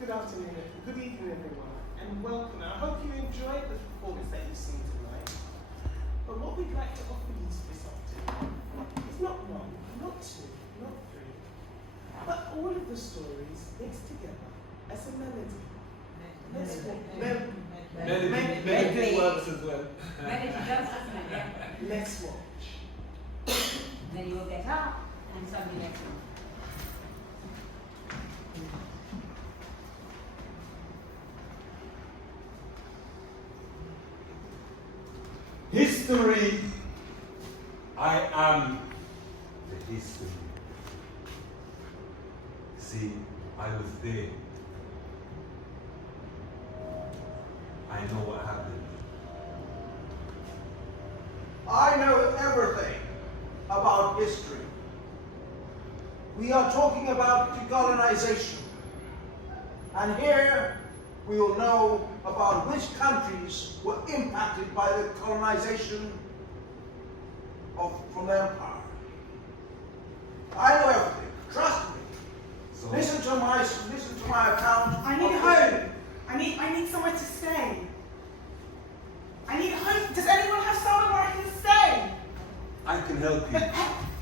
Good afternoon, good evening everyone, and welcome. I hope you enjoyed the performance that you've seen tonight. But what we'd like to offer you this afternoon is not one, not two, not three, but all of the stories mixed together as a melody. Let's walk. Medley works as well. Medley does, doesn't it? Yeah. Let's watch. Then you will get up and somebody next one. History. I am the history. See, I was there. I know what happened. I know everything about history. We are talking about decolonization. And here we will know about which countries were impacted by the colonization from the empire. I know everything. Trust me. So, Listen to my account. I need a home. I need somewhere to stay. I need a home. Does anyone have somewhere where I can stay? I can help you.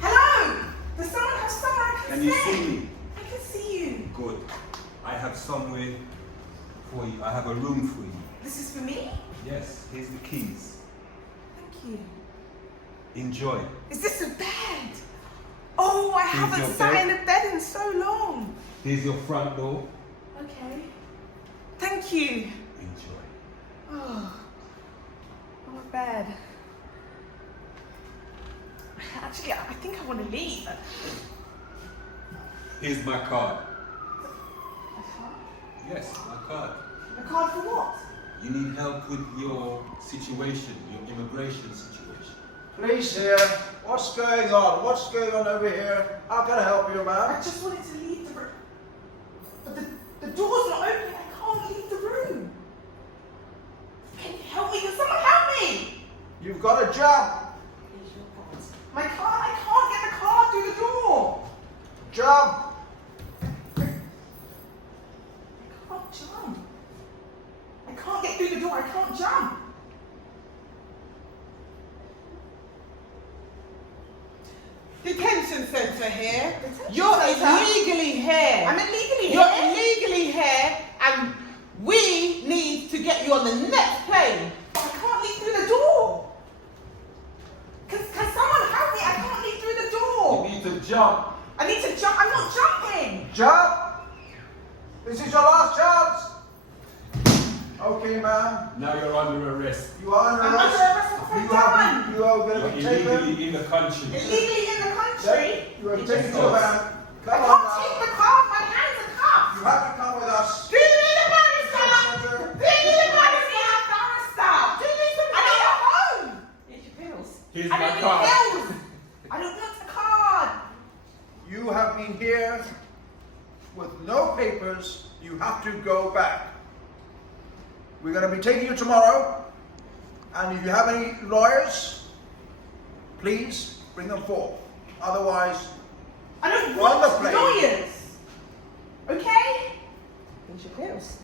Hello? Does someone have somewhere I can Can you stay? see me? I can see you. Good. I have somewhere for you. I have a room for you. This is for me? Yes, here's the keys. Thank you. Enjoy. Is this a bed? Oh, I Here's haven't your sat bed. in a bed in so long. Here's your front door. Okay. Thank you. Enjoy. Oh, not bad. Actually, I think I want to leave. Here's my card. Yes, my card. A card for what? You need help with your situation, your immigration situation. Please here. What's going on? What's going on over here? How can I help you, I ma'am? just wanted to leave the room. But the door's not open. I can't leave the room. Can you help me? Can someone help me? You've got a job. My car, I can't get the car through the door. Job. I can't jump. I can't get through the door. I can't jump. Detention centre here. Detention You're centre? illegally here. I'm illegally You're here. illegally here, and we need to get you on the next plane. But I can't leave through the door. Can someone help me? I can't leave through the door. You need to jump. I need to jump. I'm not jumping. Job. This is your last chance. Okay, ma'am. Now you're under arrest. You are under I'm arrest. under arrest. What have I done? You are going You're to be taken. illegally in the country. Illegally in the country. You are It taken just to a goes. van. I Come on can't now. take the car. My hands are cuffed. You have to come with us. Do you need a barrister? Do you need a barrister? Do you need some? I need a home. Here's your pills. Here's I my don't card. need pills. I don't want a card. You have been here with no papers. You have to go back. We're going to be taking you tomorrow. And if you have any lawyers, please bring them forth. Otherwise, I don't Run the want plane. lawyers. Okay? Here's your pills.